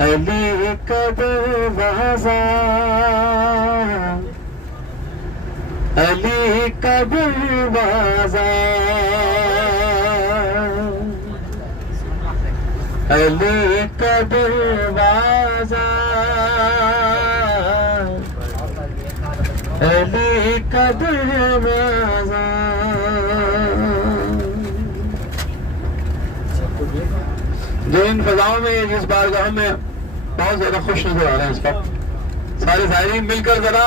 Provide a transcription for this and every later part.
علی کا دروازہ، علی کا دروازہ، علی کا دروازہ، علی کا دروازہ۔ جو ان فضاؤں میں جس بارگاہ میں بہت زیادہ خوش نظر آ رہے ہیں اس وقت، سارے زائرین مل کر ذرا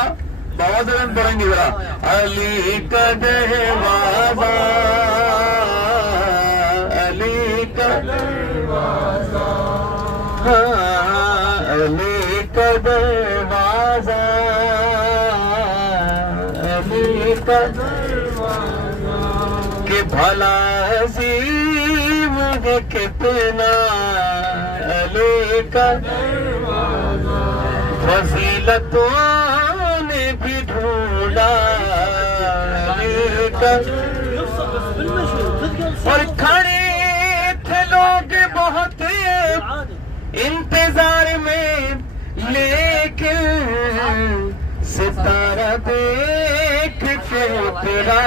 بہت زیادہ پڑھیں گے ذرا، علی کا دروازہ، علی کا دروازہ، علی کا دروازہ، علی کا دروازہ، کہ بھلا عظیم ہے کتنا علی کا دروازہ، فضیلتوں نے بھی ڈھونڈا علی کا دروازہ، اور کھڑے تھے لوگ بہت انتظار میں، لیکن ستارہ دیکھ کے اترا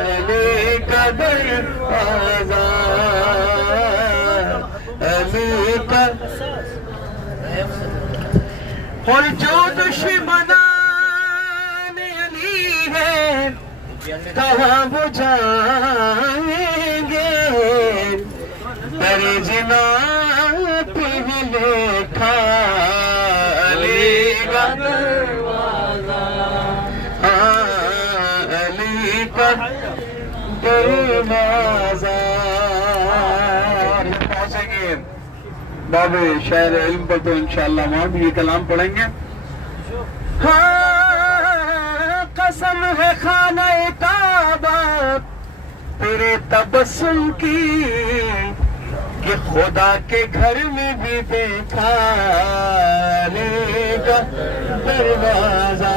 علی کا دروازہ، علی کا۔ اور جو دشمنان علی ہے کہاں وہ جائیں گے، در جنا پہ لکھا علی کا دروازہ، علی کا دروازہ۔ پہنچیں گے باب شہر علم پر تو انشاءاللہ وہاں بھی یہ کلام پڑھیں گے۔ ہاں قسم ہے خانہ کعبہ تیرے تبسم کی، کہ خدا کے گھر میں بھی دیکھا علی کا دروازہ۔